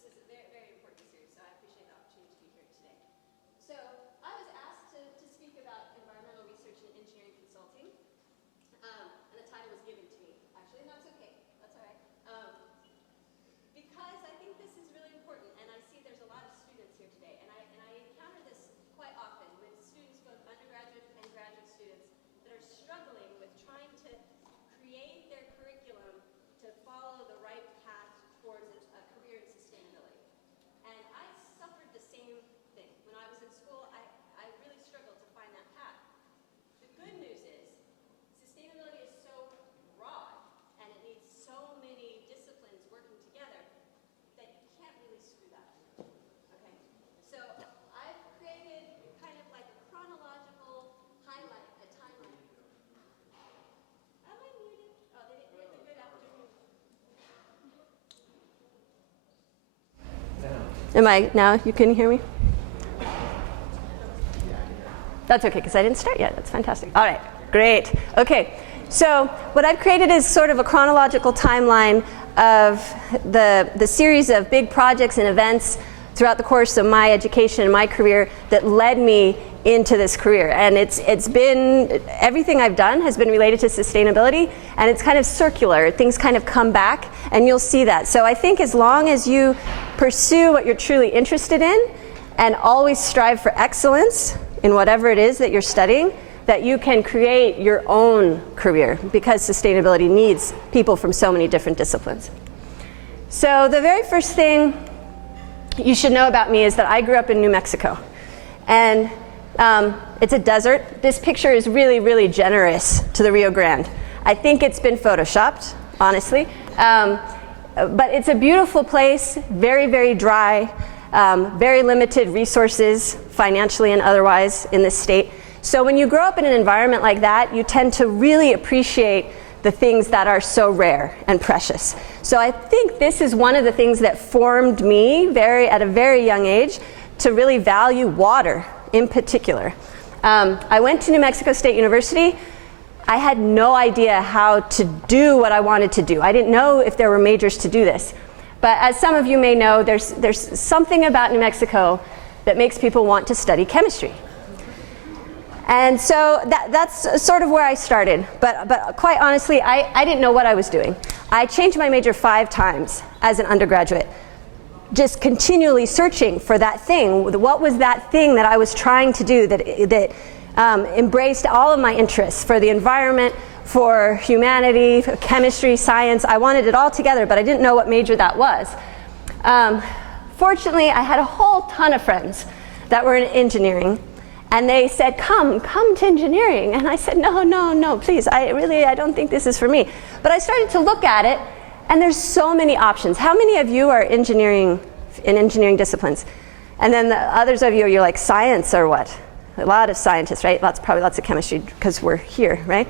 this is a very, very important series, so I appreciate the opportunity to be here today. So I was asked to speak about environmental research and engineering consulting, and the title was given to me, actually, and that's okay. That's all right. Because I think this is really important, and I see there's a lot of students here today, and I encounter this quite often with students, both undergraduate and graduate students, that are struggling with trying to create their curriculum to follow the right path towards a career in sustainability. And I suffered the same thing. When I was in school, I really struggled to find that path. The good news is, sustainability is so broad, and it needs so many disciplines working together that you can't really screw that up. Okay? So I've created kind of like a chronological highlight, a timeline. Am I muted? Oh, they didn't hear the good afternoon. Am I now? You can hear me? That's okay, because I didn't start yet. That's fantastic. All right, great. Okay, so what I've created is sort of a chronological timeline of the series of big projects and events throughout the course of my education and my career that led me into this career. And it's been, everything I've done has been related to sustainability, and it's kind of circular. Things kind of come back, and you'll see that. So I think as long as you pursue what you're truly interested in and always strive for excellence in whatever it is that you're studying, that you can create your own career, because sustainability needs people from so many different disciplines. So the very first thing you should know about me is that I grew up in New Mexico. And it's a desert. This picture is really, really generous to the Rio Grande. I think it's been photoshopped, honestly. But it's a beautiful place, very, very dry, very limited resources, financially and otherwise, in this state. So when you grow up in an environment like that, you tend to really appreciate the things that are so rare and precious. So I think this is one of the things that formed me at a very young age to really value water in particular. I went to New Mexico State University. I had no idea how to do what I wanted to do. I didn't know if there were majors to do this. But as some of you may know, there's something about New Mexico that makes people want to study chemistry. And so that's sort of where I started. But quite honestly, I didn't know what I was doing. I changed my major 5 times as an undergraduate, just continually searching for that thing. What was that thing that I was trying to do that embraced all of my interests, for the environment, for humanity, for chemistry, science? I wanted it all together, but I didn't know what major that was. Fortunately, I had a whole ton of friends that were in engineering. And they said, come to engineering. And I said, no, please, I don't think this is for me. But I started to look at it, and there's so many options. How many of you are in engineering disciplines? And then the others of you, you're like science or what? A lot of scientists, right? Probably lots of chemistry, because we're here, right?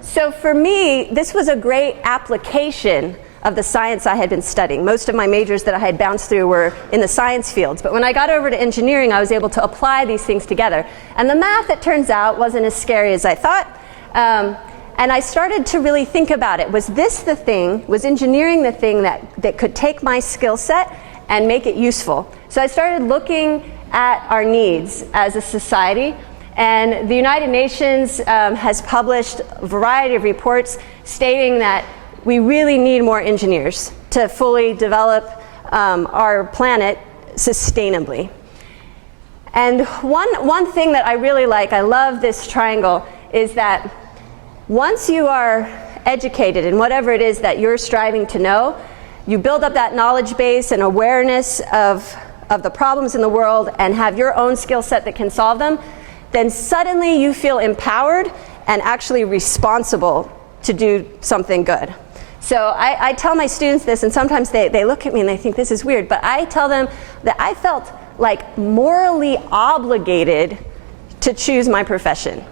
So for me, this was a great application of the science I had been studying. Most of my majors that I had bounced through were in the science fields. But when I got over to engineering, I was able to apply these things together. And the math, it turns out, wasn't as scary as I thought. And I started to really think about it. Was this the thing, was engineering the thing that could take my skill set and make it useful? So I started looking at our needs as a society. And the United Nations has published a variety of reports stating that we really need more engineers to fully develop our planet sustainably. And one thing that I really like, I love this triangle, is that once you are educated in whatever it is that you're striving to know, you build up that knowledge base and awareness of the problems in the world and have your own skill set that can solve them, then suddenly you feel empowered and actually responsible to do something good. So I tell my students this, and sometimes they look at me and they think this is weird, but I tell them that I felt like morally obligated to choose my profession.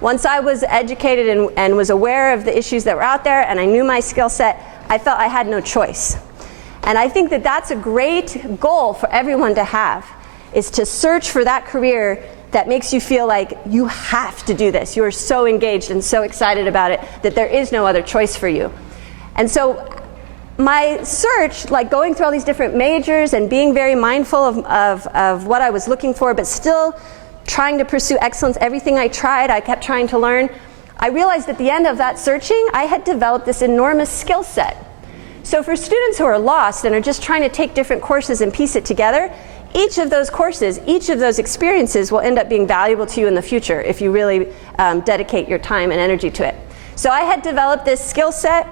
Once I was educated and was aware of the issues that were out there, and I knew my skill set, I felt I had no choice. And I think that that's a great goal for everyone to have, is to search for that career that makes you feel like you have to do this. You are so engaged and so excited about it that there is no other choice for you. And so my search, like going through all these different majors and being very mindful of what I was looking for, but still trying to pursue excellence, everything I tried, I kept trying to learn. I realized at the end of that searching, I had developed this enormous skill set. So for students who are lost and are just trying to take different courses and piece it together, each of those courses, each of those experiences will end up being valuable to you in the future if you really dedicate your time and energy to it. So I had developed this skill set,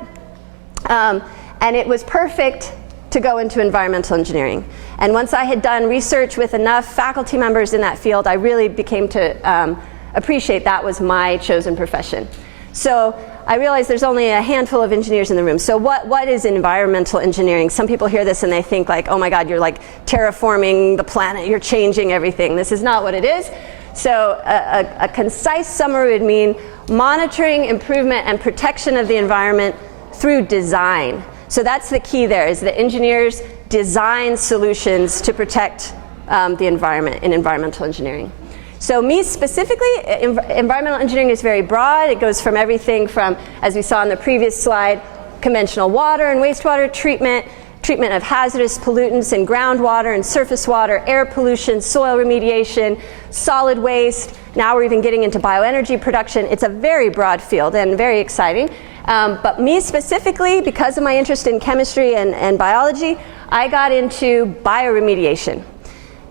and it was perfect to go into environmental engineering. And once I had done research with enough faculty members in that field, I really became to appreciate that was my chosen profession. So I realized there's only a handful of engineers in the room. So what is environmental engineering? Some people hear this and they think like, oh my God, you're like terraforming the planet, you're changing everything. This is not what it is. So a concise summary would mean monitoring, improvement, and protection of the environment through design. So that's the key there, is that engineers design solutions to protect the environment in environmental engineering. So me specifically, environmental engineering is very broad. It goes from everything from, as we saw in the previous slide, conventional water and wastewater treatment, treatment of hazardous pollutants in groundwater and surface water, air pollution, soil remediation, solid waste. Now we're even getting into bioenergy production. It's a very broad field and very exciting. But me specifically, because of my interest in chemistry and biology, I got into bioremediation.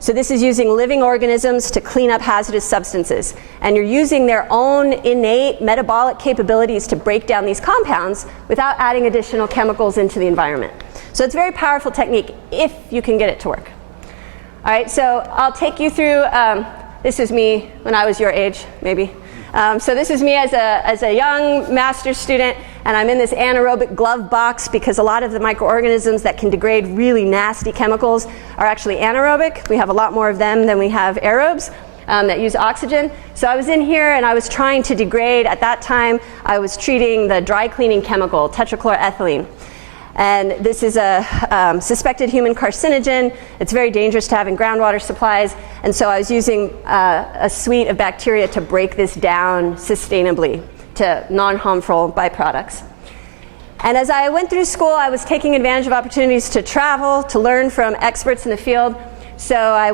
So this is using living organisms to clean up hazardous substances. And you're using their own innate metabolic capabilities to break down these compounds without adding additional chemicals into the environment. So it's a very powerful technique if you can get it to work. All right, so I'll take you through, this is me when I was your age, maybe. So this is me as a young master's student, and I'm in this anaerobic glove box because a lot of the microorganisms that can degrade really nasty chemicals are actually anaerobic. We have a lot more of them than we have aerobes that use oxygen. So I was in here and I was trying to degrade. At that time, I was treating the dry cleaning chemical, tetrachloroethylene. And this is a suspected human carcinogen. It's very dangerous to have in groundwater supplies. And so I was using a suite of bacteria to break this down sustainably to non-harmful byproducts. And as I went through school, I was taking advantage of opportunities to travel, to learn from experts in the field. So I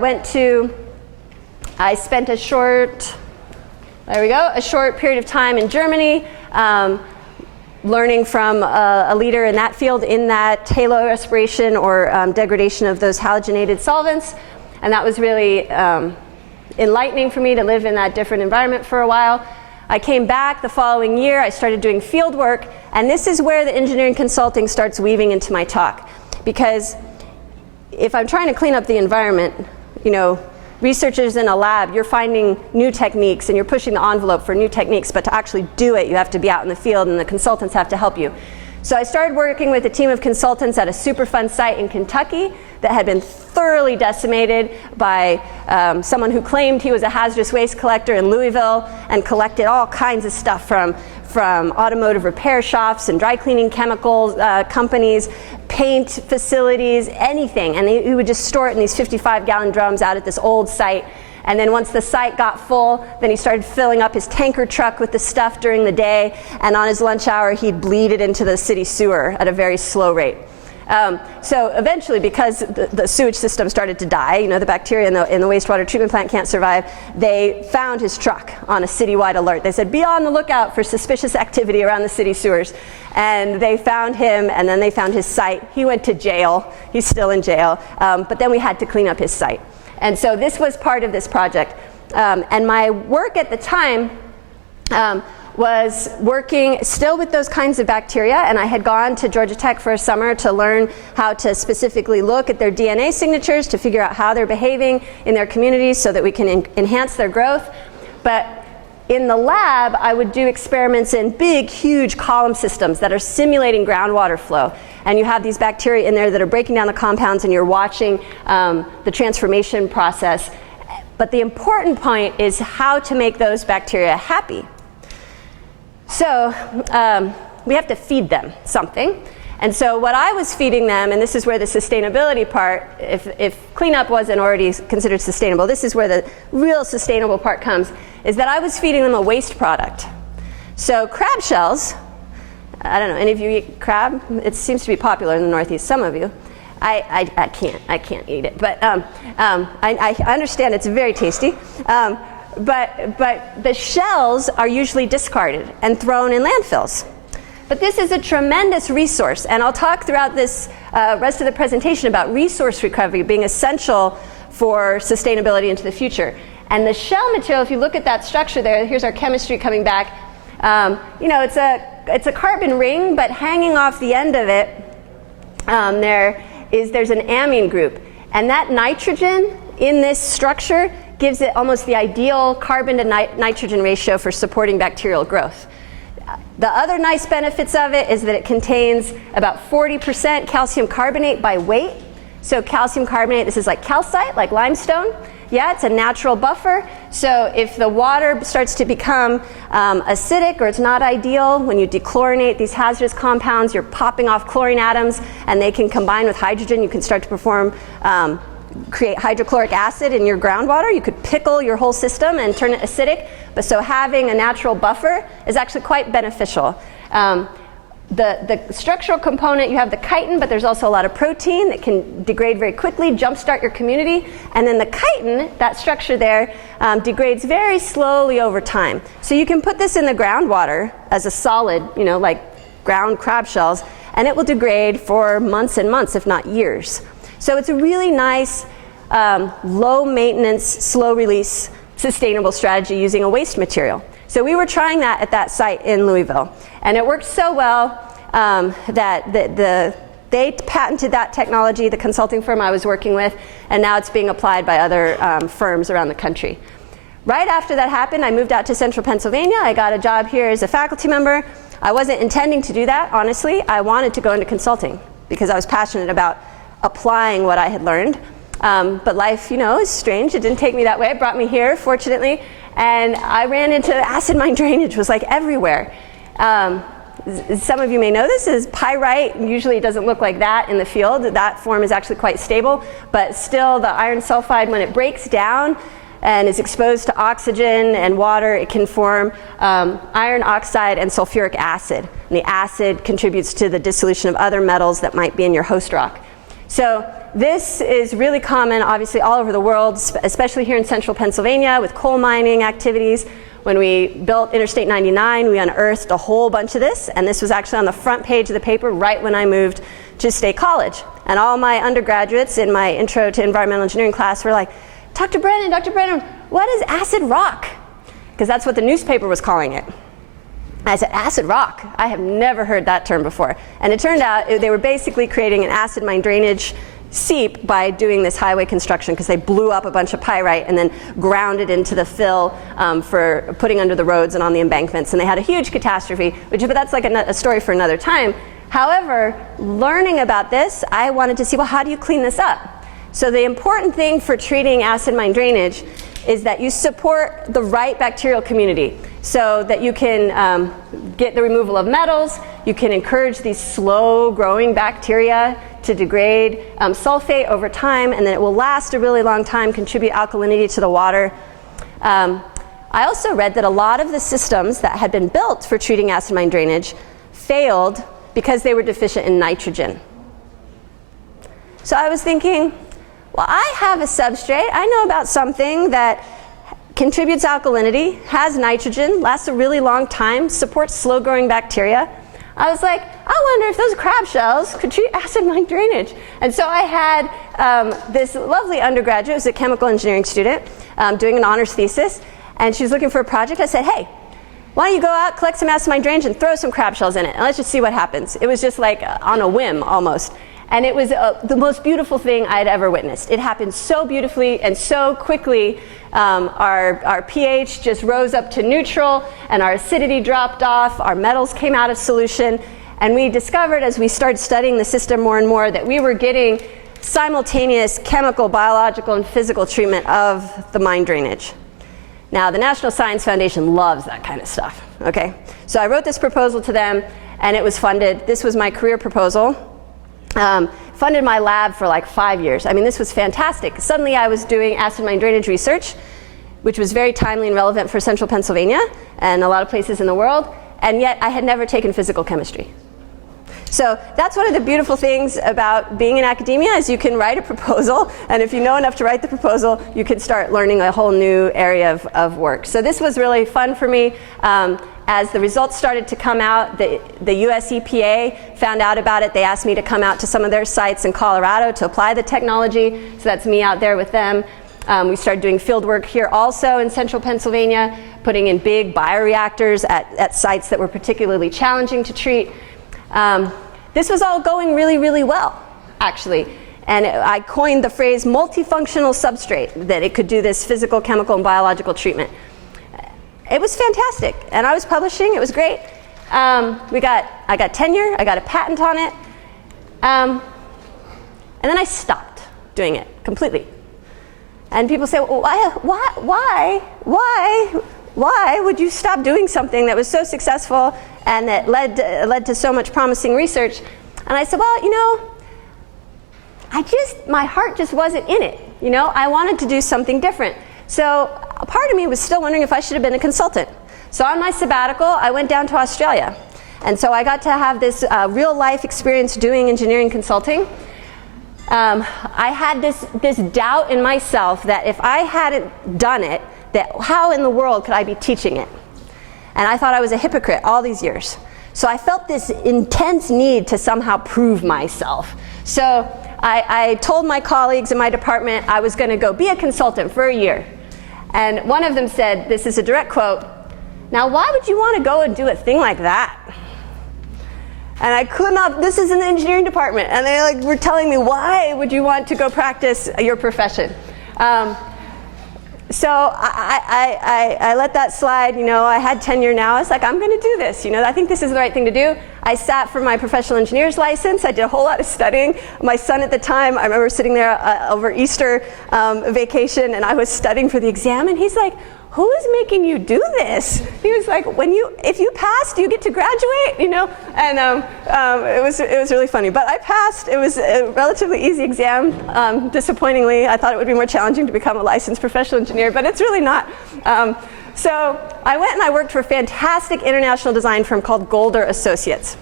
spent a short period of time in Germany, learning from a leader in that field in that halo respiration or degradation of those halogenated solvents. And that was really enlightening for me to live in that different environment for a while. I came back the following year, I started doing field work, and this is where the engineering consulting starts weaving into my talk. Because if I'm trying to clean up the environment, you know, researchers in a lab, you're finding new techniques and you're pushing the envelope for new techniques, but to actually do it, you have to be out in the field and the consultants have to help you. So I started working with a team of consultants at a Superfund site in Kentucky that had been thoroughly decimated by someone who claimed he was a hazardous waste collector in Louisville and collected all kinds of stuff from automotive repair shops and dry cleaning chemical companies, paint facilities, anything. And he would just store it in these 55-gallon drums out at this old site. And then once the site got full, then he started filling up his tanker truck with the stuff during the day. And on his lunch hour, he'd bleed it into the city sewer at a very slow rate. So eventually, because the sewage system started to die, you know, the bacteria in the wastewater treatment plant can't survive, they found his truck on a citywide alert. They said, be on the lookout for suspicious activity around the city sewers. And they found him, and then they found his site. He went to jail. He's still in jail. But then we had to clean up his site. And so this was part of this project. And my work at the time was working still with those kinds of bacteria, and I had gone to Georgia Tech for a summer to learn how to specifically look at their DNA signatures to figure out how they're behaving in their communities so that we can enhance their growth. But in the lab, I would do experiments in big, huge column systems that are simulating groundwater flow. And you have these bacteria in there that are breaking down the compounds, and you're watching the transformation process. But the important point is how to make those bacteria happy. So we have to feed them something. And so what I was feeding them, and this is where the sustainability part, if cleanup wasn't already considered sustainable, this is where the real sustainable part comes, is that I was feeding them a waste product. So crab shells, I don't know, any of you eat crab? It seems to be popular in the Northeast, some of you. I can't eat it, but I understand it's very tasty. But the shells are usually discarded and thrown in landfills. But this is a tremendous resource, and I'll talk throughout this rest of the presentation about resource recovery being essential for sustainability into the future. And the shell material, if you look at that structure there, here's our chemistry coming back. It's a carbon ring, but hanging off the end of it, there's an amine group, and that nitrogen in this structure gives it almost the ideal carbon to nitrogen ratio for supporting bacterial growth. The other nice benefits of it is that it contains about 40% calcium carbonate by weight. So calcium carbonate, this is like calcite, like limestone. Yeah, it's a natural buffer. So if the water starts to become acidic or it's not ideal, when you dechlorinate these hazardous compounds, you're popping off chlorine atoms and they can combine with hydrogen. You can start to create hydrochloric acid in your groundwater. You could pickle your whole system and turn it acidic. But so having a natural buffer is actually quite beneficial. The structural component, you have the chitin, but there's also a lot of protein that can degrade very quickly, jumpstart your community. And then the chitin, that structure there, degrades very slowly over time. So you can put this in the groundwater as a solid, like ground crab shells, and it will degrade for months and months, if not years. So it's a really nice, low maintenance, slow release, sustainable strategy using a waste material. So we were trying that at that site in Louisville, and it worked so well that they patented that technology, the consulting firm I was working with, and now it's being applied by other firms around the country. Right after that happened, I moved out to central Pennsylvania. I got a job here as a faculty member. I wasn't intending to do that, honestly. I wanted to go into consulting because I was passionate about applying what I had learned. But life, is strange. It didn't take me that way. It brought me here, fortunately. And I ran into acid mine drainage. Was like everywhere. Some of you may know this is pyrite. Usually it doesn't look like that in the field. That form is actually quite stable. But still, the iron sulfide, when it breaks down and is exposed to oxygen and water, it can form iron oxide and sulfuric acid. And the acid contributes to the dissolution of other metals that might be in your host rock. So this is really common, obviously, all over the world, especially here in central Pennsylvania with coal mining activities. When we built Interstate 99, we unearthed a whole bunch of this, and this was actually on the front page of the paper right when I moved to State College. And all my undergraduates in my Intro to Environmental Engineering class were like, Dr. Brennan, what is acid rock? Because that's what the newspaper was calling it. I said, acid rock? I have never heard that term before. And it turned out they were basically creating an acid mine drainage seep by doing this highway construction because they blew up a bunch of pyrite and then ground it into the fill for putting under the roads and on the embankments. And they had a huge catastrophe, but that's like a story for another time. However, learning about this, I wanted to see, well, how do you clean this up? So the important thing for treating acid mine drainage is that you support the right bacterial community so that you can get the removal of metals, you can encourage these slow growing bacteria to degrade sulfate over time, and then it will last a really long time, contribute alkalinity to the water. I also read that a lot of the systems that had been built for treating acid mine drainage failed because they were deficient in nitrogen. So I was thinking, well, I have a substrate. I know about something that contributes alkalinity, has nitrogen, lasts a really long time, supports slow-growing bacteria. I was like, I wonder if those crab shells could treat acid mine drainage. And so I had this lovely undergraduate, who's a chemical engineering student, doing an honors thesis, and she was looking for a project. I said, hey, why don't you go out, collect some acid mine drainage, and throw some crab shells in it, and let's just see what happens. It was just like on a whim, almost. And it was the most beautiful thing I had ever witnessed. It happened so beautifully and so quickly. Our pH just rose up to neutral, and our acidity dropped off. Our metals came out of solution. And we discovered, as we started studying the system more and more, that we were getting simultaneous chemical, biological, and physical treatment of the mine drainage. Now, the National Science Foundation loves that kind of stuff. Okay? So I wrote this proposal to them, and it was funded. This was my career proposal. Funded my lab for like 5 years. I mean, this was fantastic. Suddenly I was doing acid mine drainage research, which was very timely and relevant for central Pennsylvania and a lot of places in the world. and yet I had never taken physical chemistry. So that's one of the beautiful things about being in academia is you can write a proposal, and if you know enough to write the proposal, you can start learning a whole new area of work. So this was really fun for me. As the results started to come out, the US EPA found out about it. They asked me to come out to some of their sites in Colorado to apply the technology. So that's me out there with them. We started doing field work here also in central Pennsylvania, putting in big bioreactors at sites that were particularly challenging to treat. This was all going really, really well, actually. And I coined the phrase multifunctional substrate, that it could do this physical, chemical, and biological treatment. It was fantastic, and I was publishing. It was great. I got tenure. I got a patent on it. And then I stopped doing it completely. And people say, well, why would you stop doing something that was so successful and that led to so much promising research? And I said, well, you know, my heart just wasn't in it. You know, I wanted to do something different. So a part of me was still wondering if I should have been a consultant. So on my sabbatical, I went down to Australia. And so I got to have this real life experience doing engineering consulting. I had this doubt in myself that if I hadn't done it, that how in the world could I be teaching it? And I thought I was a hypocrite all these years. So I felt this intense need to somehow prove myself. So I told my colleagues in my department I was going to go be a consultant for a year. And one of them said, this is a direct quote, "Now why would you want to go and do a thing like that?" And I could not, this is in the engineering department, and they were telling me, why would you want to go practice your profession? So I let that slide. You know, I had tenure now. I was like, I'm going to do this. You know, I think this is the right thing to do. I sat for my professional engineer's license. I did a whole lot of studying. My son at the time, I remember sitting there over Easter vacation, and I was studying for the exam, and he's like, who is making you do this? He was like, if you passed, you get to graduate, you know? And it was really funny. But I passed. It was a relatively easy exam. Disappointingly, I thought it would be more challenging to become a licensed professional engineer, but it's really not. So I went and I worked for a fantastic international design firm called Golder Associates.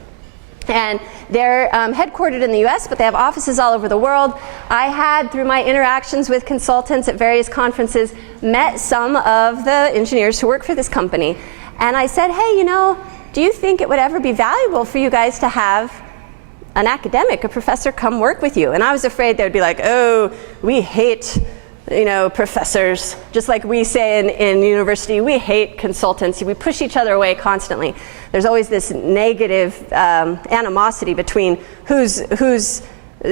And they're headquartered in the US, but they have offices all over the world. I had, through my interactions with consultants at various conferences, met some of the engineers who work for this company. And I said, hey, you know, do you think it would ever be valuable for you guys to have an academic, a professor, come work with you? And I was afraid they would be like, oh, we hate, you know, professors. Just like we say in university, we hate consultants. We push each other away constantly. There's always this negative animosity between who's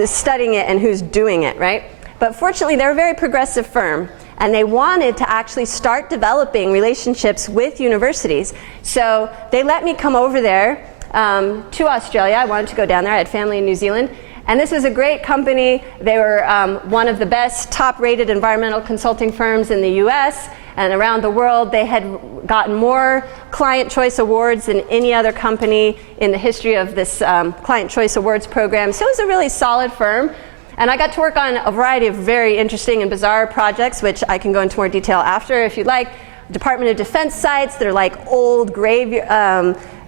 studying it and who's doing it, right? But fortunately, they're a very progressive firm, and they wanted to actually start developing relationships with universities. So they let me come over there to Australia. I wanted to go down there. I had family in New Zealand. And this was a great company. They were one of the best top-rated environmental consulting firms in the US and around the world. They had gotten more Client Choice Awards than any other company in the history of this Client Choice Awards program. So it was a really solid firm. And I got to work on a variety of very interesting and bizarre projects, which I can go into more detail after if you'd like. Department of Defense sites that are like old,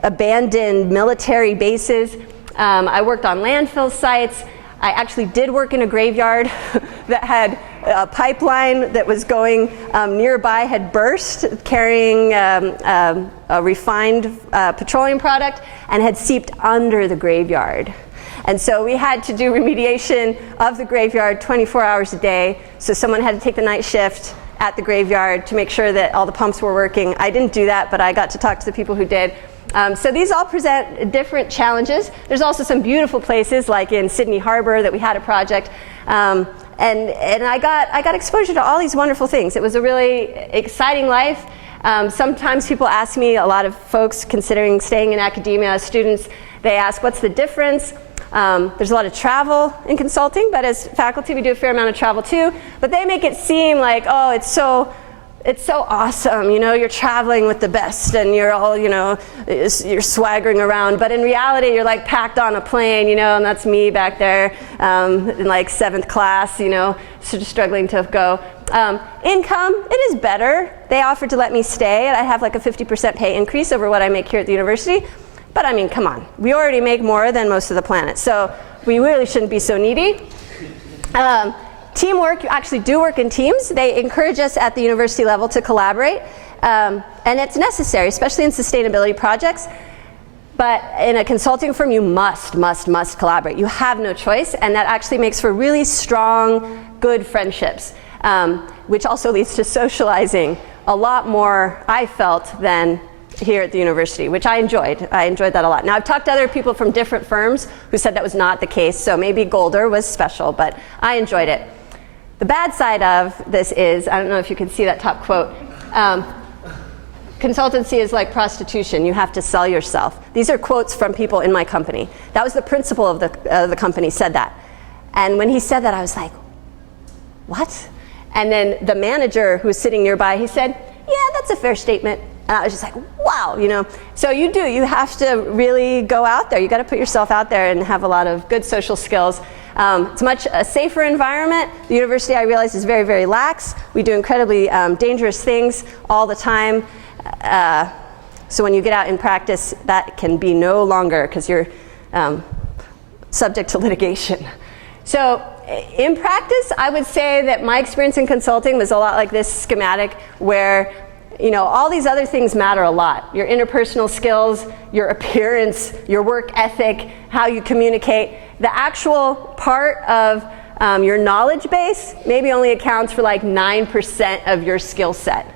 abandoned military bases. I worked on landfill sites. I actually did work in a graveyard that had a pipeline that was going nearby had burst, carrying a refined petroleum product, and had seeped under the graveyard. And so we had to do remediation of the graveyard 24 hours a day. So someone had to take the night shift at the graveyard to make sure that all the pumps were working. I didn't do that, but I got to talk to the people who did. So these all present different challenges. There's also some beautiful places, like in Sydney Harbor, that we had a project. And I got exposure to all these wonderful things. It was a really exciting life. Sometimes people ask me, a lot of folks considering staying in academia, students, they ask, what's the difference? There's a lot of travel in consulting, but as faculty we do a fair amount of travel too. But they make it seem like, oh, it's so it's so awesome, you know, you're traveling with the best and you're all, you know, you're swaggering around, but in reality you're like packed on a plane, you know, and that's me back there in like 7th class, you know, sort of struggling to go. Income, it is better. They offered to let me stay, and I have like a 50% pay increase over what I make here at the university. But I mean, come on, we already make more than most of the planet, so we really shouldn't be so needy. Teamwork, you actually do work in teams. They encourage us at the university level to collaborate, and it's necessary, especially in sustainability projects. But in a consulting firm, you must collaborate. You have no choice, and that actually makes for really strong, good friendships, which also leads to socializing a lot more, I felt, than here at the university, which I enjoyed. I enjoyed that a lot. Now, I've talked to other people from different firms who said that was not the case, so maybe Golder was special, but I enjoyed it. The bad side of this is, I don't know if you can see that top quote, consultancy is like prostitution. You have to sell yourself. These are quotes from people in my company. That was the principal of the company said that. And when he said that, I was like, what? And then the manager who was sitting nearby, he said, yeah, that's a fair statement. And I was just like, wow, you know. So you have to really go out there. You got to put yourself out there and have a lot of good social skills. It's much a safer environment. The university, I realize, is very, very lax. We do incredibly dangerous things all the time. So when you get out in practice, that can be no longer because you're subject to litigation. So in practice, I would say that my experience in consulting was a lot like this schematic where, you know, all these other things matter a lot. Your interpersonal skills, your appearance, your work ethic, how you communicate. The actual part of your knowledge base maybe only accounts for like 9% of your skill set.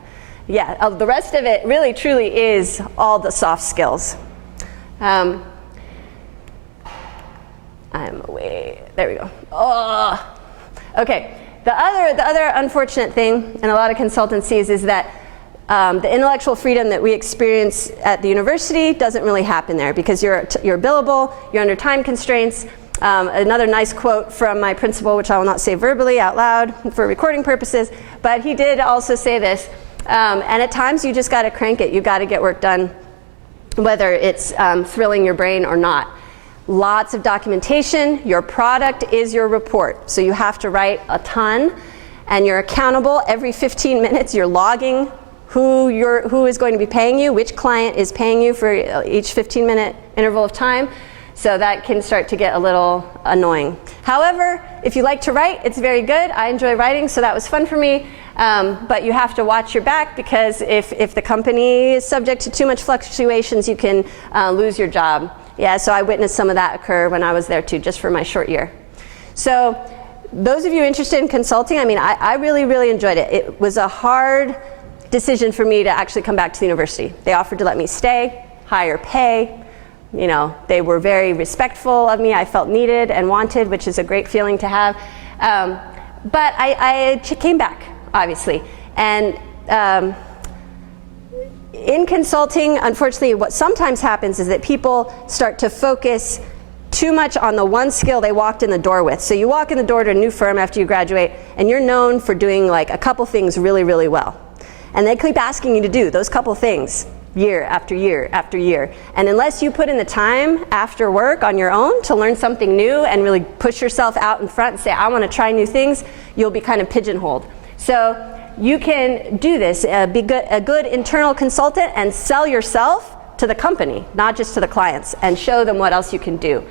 Yeah, the rest of it really truly is all the soft skills. I'm away. There we go. Oh. Okay. The other unfortunate thing in a lot of consultancies is that the intellectual freedom that we experience at the university doesn't really happen there because you're billable, you're under time constraints. Another nice quote from my principal, which I will not say verbally out loud for recording purposes, but he did also say this, and at times you just got to crank it. You got to get work done, whether it's thrilling your brain or not. Lots of documentation. Your product is your report, so you have to write a ton, and you're accountable every 15 minutes. You're logging who is going to be paying you, which client is paying you for each 15-minute interval of time. So that can start to get a little annoying. However, if you like to write, it's very good. I enjoy writing, so that was fun for me. But you have to watch your back because if the company is subject to too much fluctuations, you can lose your job. Yeah, so I witnessed some of that occur when I was there too, just for my short year. So those of you interested in consulting, I mean, I really, really enjoyed it. It was a hard decision for me to actually come back to the university. They offered to let me stay, higher pay. You know, they were very respectful of me. I felt needed and wanted, which is a great feeling to have. But I came back, obviously. And in consulting, unfortunately, what sometimes happens is that people start to focus too much on the one skill they walked in the door with. So you walk in the door to a new firm after you graduate, and you're known for doing like a couple things really, really well. And they keep asking you to do those couple things year after year after year. And unless you put in the time after work on your own to learn something new and really push yourself out in front and say, I want to try new things, you'll be kind of pigeonholed. So you can do this, be a good internal consultant and sell yourself to the company, not just to the clients, and show them what else you can do.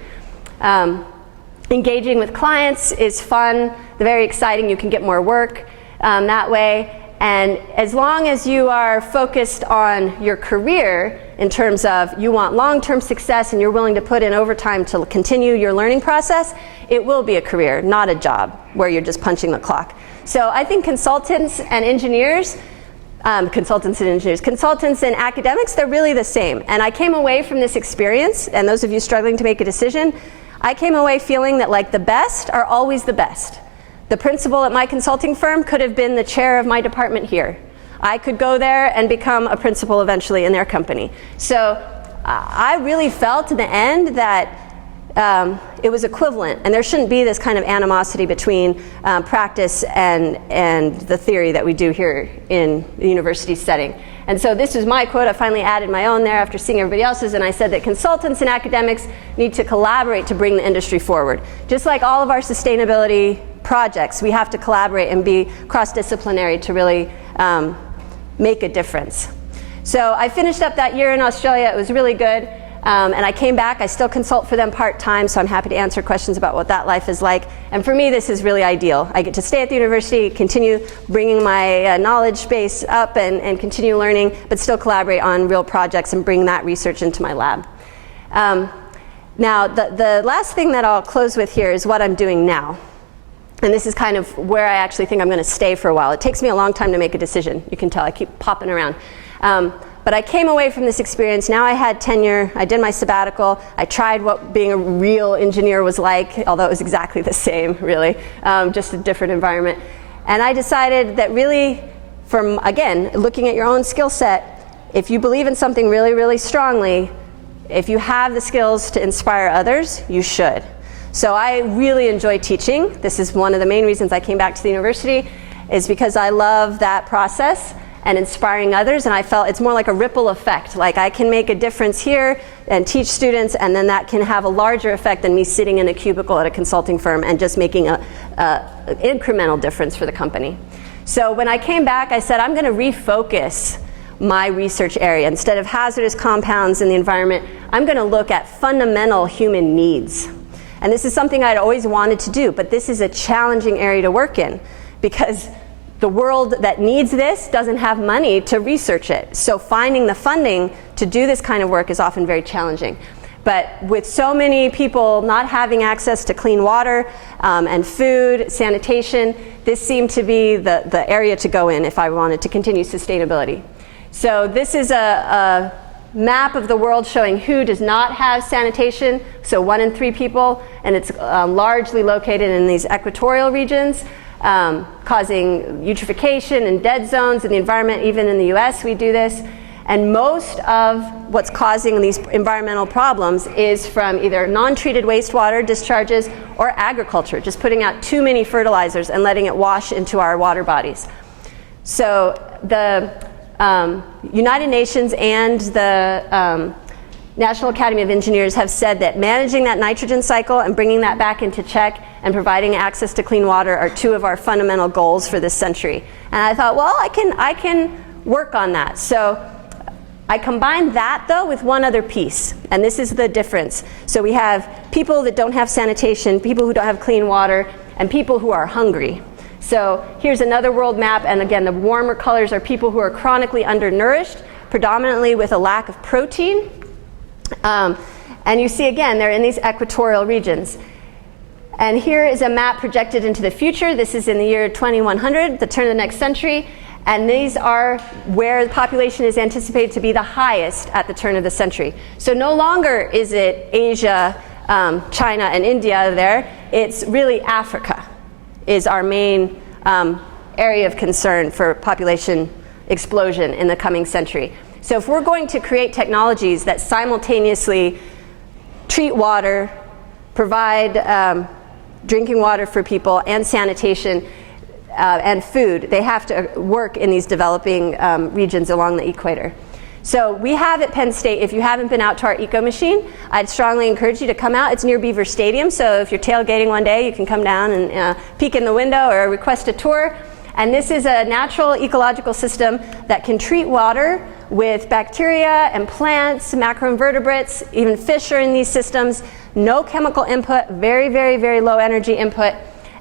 Engaging with clients is fun, very exciting. You can get more work that way. And as long as you are focused on your career in terms of you want long-term success and you're willing to put in overtime to continue your learning process, it will be a career, not a job where you're just punching the clock. So I think consultants and academics, they're really the same. And I came away from this experience, and those of you struggling to make a decision, I came away feeling that like the best are always the best. The principal at my consulting firm could have been the chair of my department here. I could go there and become a principal eventually in their company. So I really felt in the end that it was equivalent, and there shouldn't be this kind of animosity between practice and the theory that we do here in the university setting. And so this is my quote. I finally added my own there after seeing everybody else's, and I said that consultants and academics need to collaborate to bring the industry forward. Just like all of our sustainability projects, we have to collaborate and be cross-disciplinary to really make a difference. So I finished up that year in Australia. It was really good. And I came back. I still consult for them part-time, so I'm happy to answer questions about what that life is like. And for me, this is really ideal. I get to stay at the university, continue bringing my knowledge base up and continue learning, but still collaborate on real projects and bring that research into my lab. Now, the last thing that I'll close with here is what I'm doing now. And this is kind of where I actually think I'm going to stay for a while. It takes me a long time to make a decision. You can tell I keep popping around. But I came away from this experience. Now I had tenure. I did my sabbatical. I tried what being a real engineer was like, although it was exactly the same, really, just a different environment. And I decided that really, from, again, looking at your own skill set, if you believe in something really, really strongly, if you have the skills to inspire others, you should. So I really enjoy teaching. This is one of the main reasons I came back to the university, is because I love that process and inspiring others, and I felt it's more like a ripple effect. Like I can make a difference here and teach students, and then that can have a larger effect than me sitting in a cubicle at a consulting firm and just making an incremental difference for the company. So when I came back, I said, I'm going to refocus my research area. Instead of hazardous compounds in the environment, I'm going to look at fundamental human needs. And this is something I'd always wanted to do, but this is a challenging area to work in because the world that needs this doesn't have money to research it. So finding the funding to do this kind of work is often very challenging. But with so many people not having access to clean water and food, sanitation, this seemed to be the area to go in if I wanted to continue sustainability. So this is a map of the world showing who does not have sanitation, so 1 in 3 people, and it's largely located in these equatorial regions. Causing eutrophication and dead zones in the environment. Even in the US we do this. And most of what's causing these environmental problems is from either non-treated wastewater discharges or agriculture, just putting out too many fertilizers and letting it wash into our water bodies. So the United Nations and the National Academy of Engineers have said that managing that nitrogen cycle and bringing that back into check and providing access to clean water are 2 of our fundamental goals for this century. And I thought, well, I can work on that. So I combined that, though, with one other piece. And this is the difference. So we have people that don't have sanitation, people who don't have clean water, and people who are hungry. So here's another world map. And again, the warmer colors are people who are chronically undernourished, predominantly with a lack of protein. And you see, again, they're in these equatorial regions. And here is a map projected into the future. This is in the year 2100, the turn of the next century. And these are where the population is anticipated to be the highest at the turn of the century. So no longer is it Asia, China, and India there. It's really Africa is our main area of concern for population explosion in the coming century. So if we're going to create technologies that simultaneously treat water, provide drinking water for people, and sanitation and food, they have to work in these developing regions along the equator. So we have at Penn State, if you haven't been out to our Eco Machine, I'd strongly encourage you to come out. It's near Beaver Stadium, so if you're tailgating one day, you can come down and peek in the window or request a tour. And this is a natural ecological system that can treat water with bacteria and plants, macroinvertebrates, even fish are in these systems. No chemical input, very, very, very low energy input.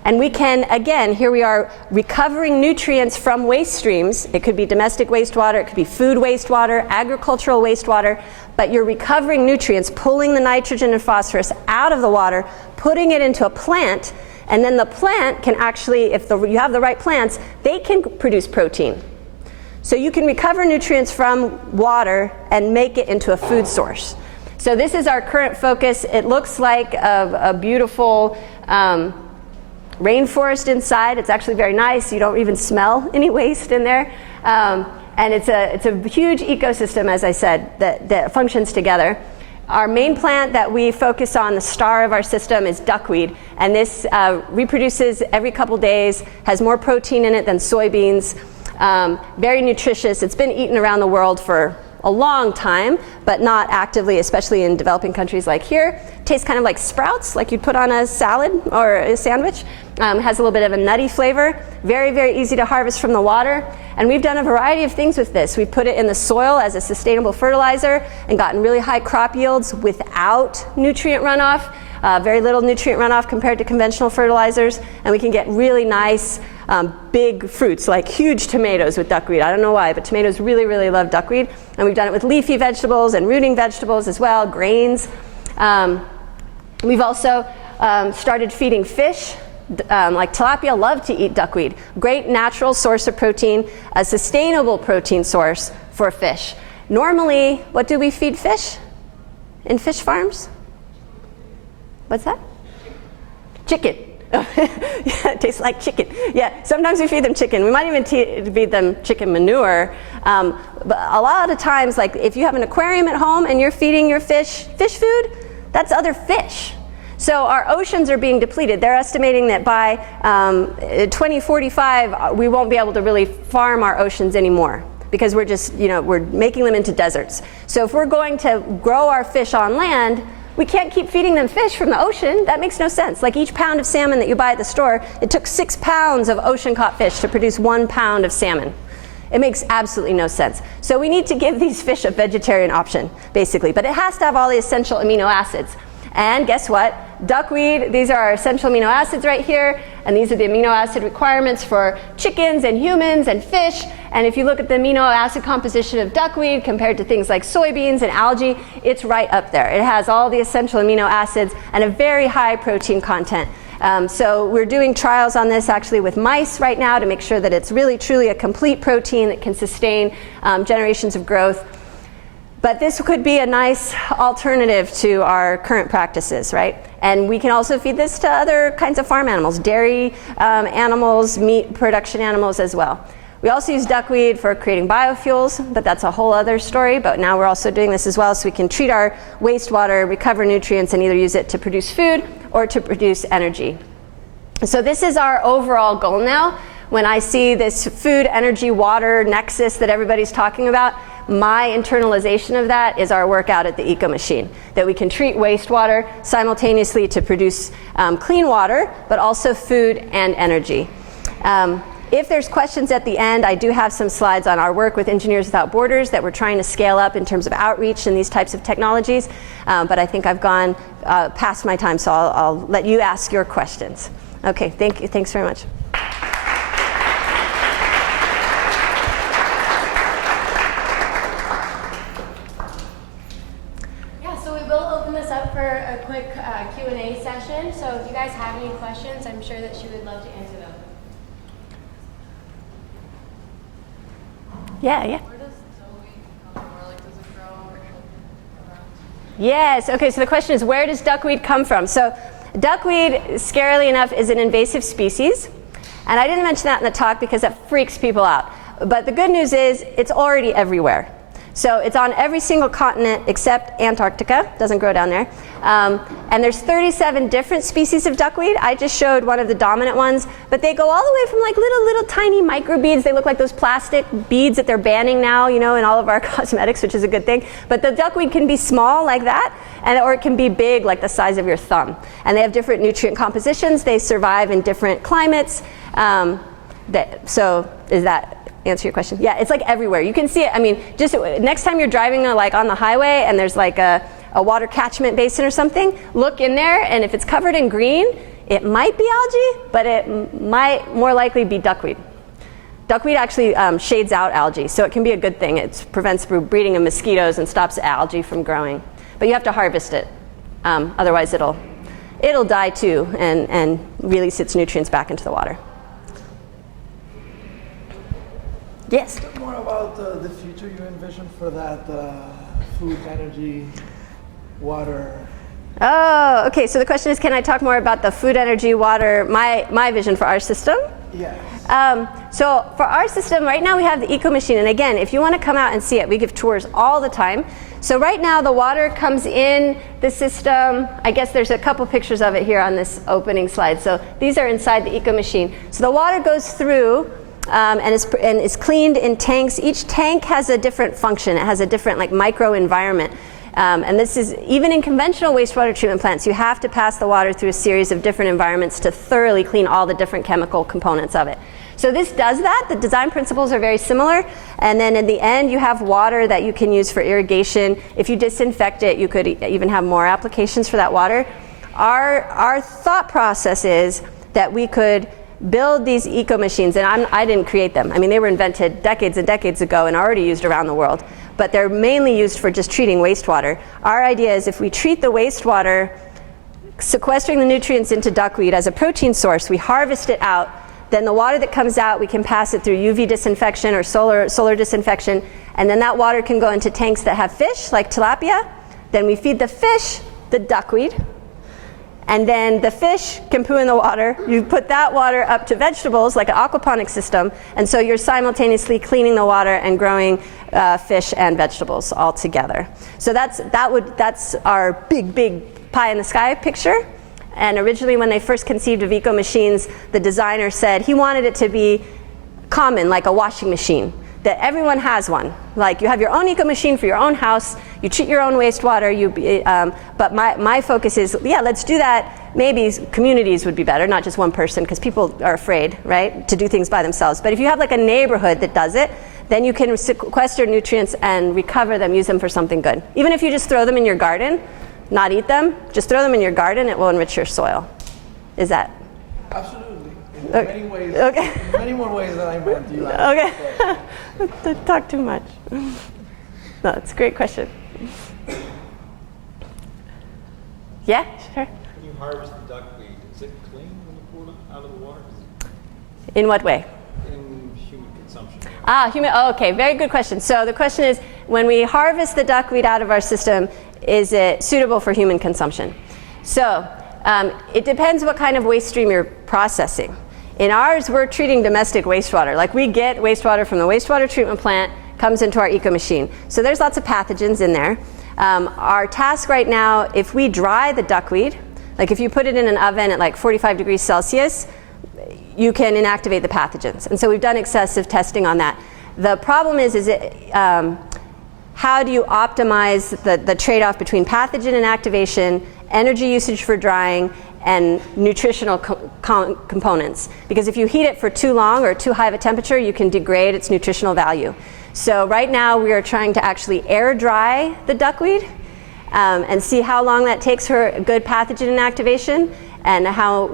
And we can, again, here we are recovering nutrients from waste streams. It could be domestic wastewater, it could be food wastewater, agricultural wastewater, but you're recovering nutrients, pulling the nitrogen and phosphorus out of the water, putting it into a plant, and then the plant can actually, if you have the right plants, they can produce protein. So you can recover nutrients from water and make it into a food source. So this is our current focus. It looks like a beautiful rainforest inside. It's actually very nice. You don't even smell any waste in there. And it's a huge ecosystem, as I said, that functions together. Our main plant that we focus on, the star of our system, is duckweed. And this reproduces every couple days, has more protein in it than soybeans, very nutritious. It's been eaten around the world for a long time, but not actively, especially in developing countries like here. Tastes kind of like sprouts, like you'd put on a salad or a sandwich. Has a little bit of a nutty flavor. Very, very easy to harvest from the water. And we've done a variety of things with this. We've put it in the soil as a sustainable fertilizer and gotten really high crop yields without nutrient runoff. Very little nutrient runoff compared to conventional fertilizers. And we can get really nice big fruits, like huge tomatoes with duckweed. I don't know why, but tomatoes really, really love duckweed. And we've done it with leafy vegetables and rooting vegetables as well, grains. We've also started feeding fish. Like tilapia love to eat duckweed. Great natural source of protein, a sustainable protein source for fish. Normally, what do we feed fish in fish farms? What's that? Chicken. Yeah, it tastes like chicken. Yeah, sometimes we feed them chicken. We might even feed them chicken manure. But a lot of times, like if you have an aquarium at home and you're feeding your fish food, that's other fish. So our oceans are being depleted. They're estimating that by 2045, we won't be able to really farm our oceans anymore because we're just, we're making them into deserts. So if we're going to grow our fish on land, we can't keep feeding them fish from the ocean. That makes no sense. Like each pound of salmon that you buy at the store, it took 6 pounds of ocean-caught fish to produce 1 pound of salmon. It makes absolutely no sense. So we need to give these fish a vegetarian option, basically. But it has to have all the essential amino acids. And guess what? Duckweed, these are our essential amino acids right here, and these are the amino acid requirements for chickens and humans and fish. And if you look at the amino acid composition of duckweed compared to things like soybeans and algae, it's right up there. It has all the essential amino acids and a very high protein content. So we're doing trials on this actually with mice right now to make sure that it's really truly a complete protein that can sustain generations of growth. But this could be a nice alternative to our current practices, right? And we can also feed this to other kinds of farm animals, dairy animals, meat production animals as well. We also use duckweed for creating biofuels, but that's a whole other story. But now we're also doing this as well so we can treat our wastewater, recover nutrients, and either use it to produce food or to produce energy. So this is our overall goal now. When I see this food, energy, water nexus that everybody's talking about, my internalization of that is our work out at the Eco Machine, that we can treat wastewater simultaneously to produce clean water, but also food and energy. If there's questions at the end, I do have some slides on our work with Engineers Without Borders that we're trying to scale up in terms of outreach and these types of technologies, but I think I've gone past my time, so I'll let you ask your questions. Okay, thank you. Thanks very much. For a quick Q&A session, so if you guys have any questions, I'm sure that she would love to answer them. Yeah. Where does duckweed come from? Or does it grow around? Yes, okay, so the question is, where does duckweed come from? So duckweed, scarily enough, is an invasive species. And I didn't mention that in the talk because that freaks people out. But the good news is it's already everywhere. So it's on every single continent except Antarctica, doesn't grow down there. And there's 37 different species of duckweed. I just showed one of the dominant ones, but they go all the way from like little tiny microbeads. They look like those plastic beads that they're banning now, in all of our cosmetics, which is a good thing. But the duckweed can be small like that, or it can be big like the size of your thumb. And they have different nutrient compositions. They survive in different climates. So is that answer your question? Yeah, it's like everywhere. You can see it. I mean, just next time you're driving like on the highway and there's like a water catchment basin or something, look in there, and if it's covered in green, it might be algae, but it might more likely be duckweed. Duckweed actually shades out algae, so it can be a good thing. It prevents breeding of mosquitoes and stops algae from growing. But you have to harvest it, otherwise it'll die too and release its nutrients back into the water. Yes? Talk more about the future you envision for that food, energy, water. Oh, okay. So the question is, can I talk more about the food, energy, water, my vision for our system? Yes. So for our system, right now we have the Eco Machine. And again, if you want to come out and see it, we give tours all the time. So right now the water comes in the system. I guess there's a couple pictures of it here on this opening slide. So these are inside the Eco Machine. So the water goes through and is cleaned in tanks. Each tank has a different function. It has a different like micro environment. And this is, even in conventional wastewater treatment plants, you have to pass the water through a series of different environments to thoroughly clean all the different chemical components of it. So this does that. The design principles are very similar. And then in the end, you have water that you can use for irrigation. If you disinfect it, you could even have more applications for that water. Our thought process is that we could build these eco machines, and I didn't create them. I mean, they were invented decades and decades ago and already used around the world. But they're mainly used for just treating wastewater. Our idea is if we treat the wastewater, sequestering the nutrients into duckweed as a protein source, we harvest it out, then the water that comes out, we can pass it through UV disinfection or solar disinfection, and then that water can go into tanks that have fish, like tilapia. Then we feed the fish the duckweed, and then the fish can poo in the water. You put that water up to vegetables, like an aquaponics system, and so you're simultaneously cleaning the water and growing fish and vegetables all together. So that's our big pie in the sky picture. And originally when they first conceived of eco machines, the designer said he wanted it to be common, like a washing machine, that everyone has one. Like you have your own eco machine for your own house, you treat your own wastewater, but my focus is, yeah, let's do that. Maybe communities would be better, not just one person, because people are afraid, right, to do things by themselves. But if you have like a neighborhood that does it, then you can sequester nutrients and recover them, use them for something good. Even if you just throw them in your garden, not eat them, just throw them in your garden, it will enrich your soil. Is that? Absolutely. In Okay. many ways. Okay. In many more ways than I meant you. Okay. Don't talk too much. No, it's a great question. Yeah, sure. When you harvest the duckweed, is it clean when you pull it out of the water? In what way? In human consumption. Okay, very good question. So the question is, when we harvest the duckweed out of our system, is it suitable for human consumption? So it depends what kind of waste stream you're processing. In ours, we're treating domestic wastewater. Like we get wastewater from the wastewater treatment plant, comes into our eco machine. So there's lots of pathogens in there. Our task right now, if we dry the duckweed, like if you put it in an oven at like 45 degrees Celsius, you can inactivate the pathogens. And so we've done excessive testing on that. The problem is how do you optimize the trade-off between pathogen inactivation, energy usage for drying, and nutritional components? Because if you heat it for too long or too high of a temperature, you can degrade its nutritional value. So right now we are trying to actually air dry the duckweed and see how long that takes for good pathogen inactivation and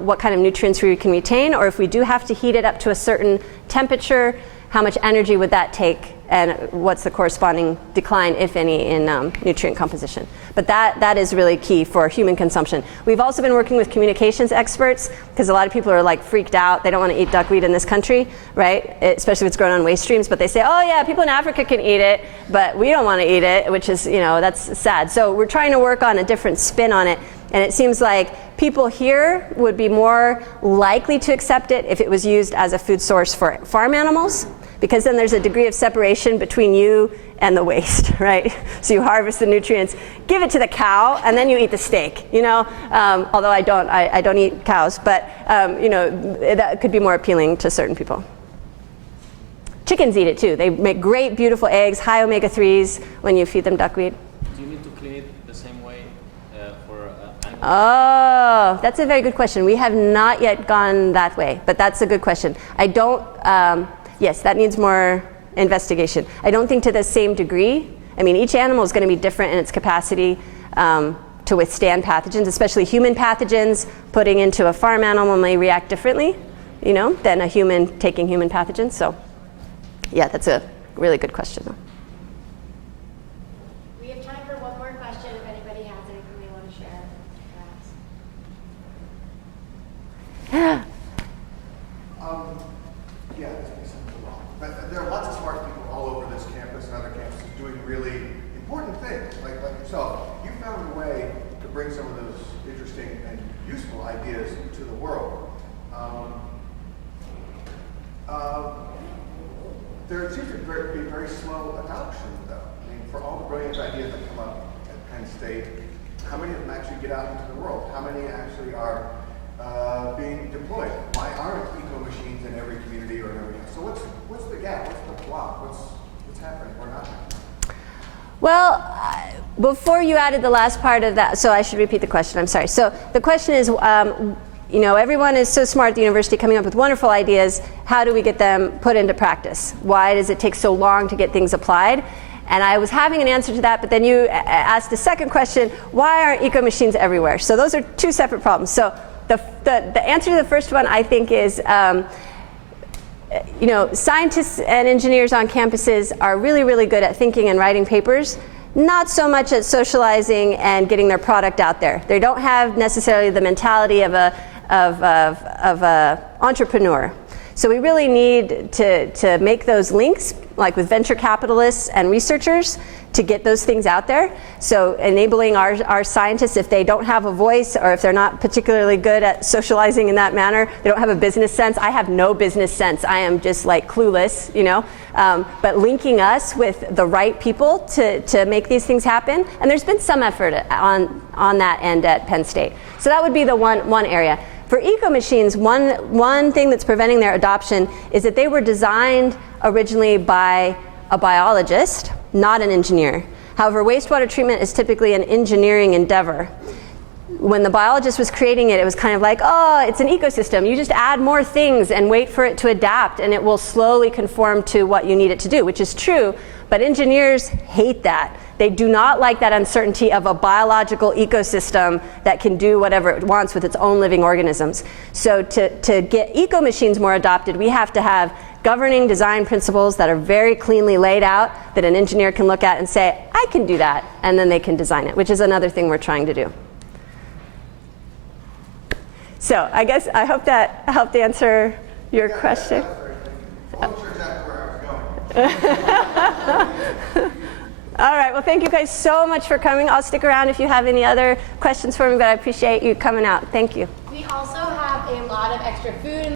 what kind of nutrients we can retain, or if we do have to heat it up to a certain temperature, how much energy would that take, and what's the corresponding decline, if any, in nutrient composition. But that is really key for human consumption. We've also been working with communications experts, because a lot of people are like freaked out. They don't want to eat duckweed in this country, right? Especially if it's grown on waste streams. But they say, oh yeah, people in Africa can eat it, but we don't want to eat it, which is, that's sad. So we're trying to work on a different spin on it. And it seems like people here would be more likely to accept it if it was used as a food source for farm animals, because then there's a degree of separation between you and the waste, right? So you harvest the nutrients, give it to the cow, and then you eat the steak, although I don't eat cows, but that could be more appealing to certain people. Chickens eat it too. They make great, beautiful eggs, high omega-3s when you feed them duckweed. Do you need to clean it the same way for animals? Oh, that's a very good question. We have not yet gone that way, but that's a good question. I don't, yes, that needs more investigation. I don't think to the same degree. I mean, each animal is going to be different in its capacity to withstand pathogens, especially human pathogens. Putting into a farm animal may react differently, than a human taking human pathogens. So, yeah, that's a really good question. We have time for one more question if anybody has anything they want to share or ask. Yeah, this may sound a little wrong, but there are lots of smart people all over this campus and other campuses doing really important things, like yourself. You found a way to bring some of those interesting and useful ideas to the world. there seems to be very slow adoption, though. I mean, for all the brilliant ideas that come up at Penn State, how many of them actually get out into the world? How many actually are being deployed? Why aren't eco-machines in every community or in every house? So what's the gap? What's the block? What's happening or not happening? Well, before you added the last part of that, so I should repeat the question, I'm sorry. So the question is, you know, everyone is so smart at the university coming up with wonderful ideas. How do we get them put into practice? Why does it take so long to get things applied? And I was having an answer to that, but then you asked a second question, why aren't eco-machines everywhere? So those are two separate problems. So the answer to the first one, I think, is you know, scientists and engineers on campuses are really, really good at thinking and writing papers, not so much at socializing and getting their product out there. They don't have necessarily the mentality of a entrepreneur. So we really need to make those links, like with venture capitalists and researchers, to get those things out there. So enabling our scientists, if they don't have a voice or if they're not particularly good at socializing in that manner, they don't have a business sense. I have no business sense. I am just like clueless, you know. But linking us with the right people to make these things happen. And there's been some effort on that end at Penn State. So that would be the one area. For eco-machines, one thing that's preventing their adoption is that they were designed originally by a biologist, not an engineer. However, wastewater treatment is typically an engineering endeavor. When the biologist was creating it, it was kind of like, oh, it's an ecosystem. You just add more things and wait for it to adapt, and it will slowly conform to what you need it to do, which is true, but engineers hate that. They do not like that uncertainty of a biological ecosystem that can do whatever it wants with its own living organisms. So to get eco-machines more adopted, we have to have governing design principles that are very cleanly laid out that an engineer can look at and say, I can do that, and then they can design it, which is another thing we're trying to do. So I guess I hope that helped answer your question. I'm not sure exactly where I was going. All right, well, thank you guys so much for coming. I'll stick around if you have any other questions for me, but I appreciate you coming out. Thank you. We also have a lot of extra food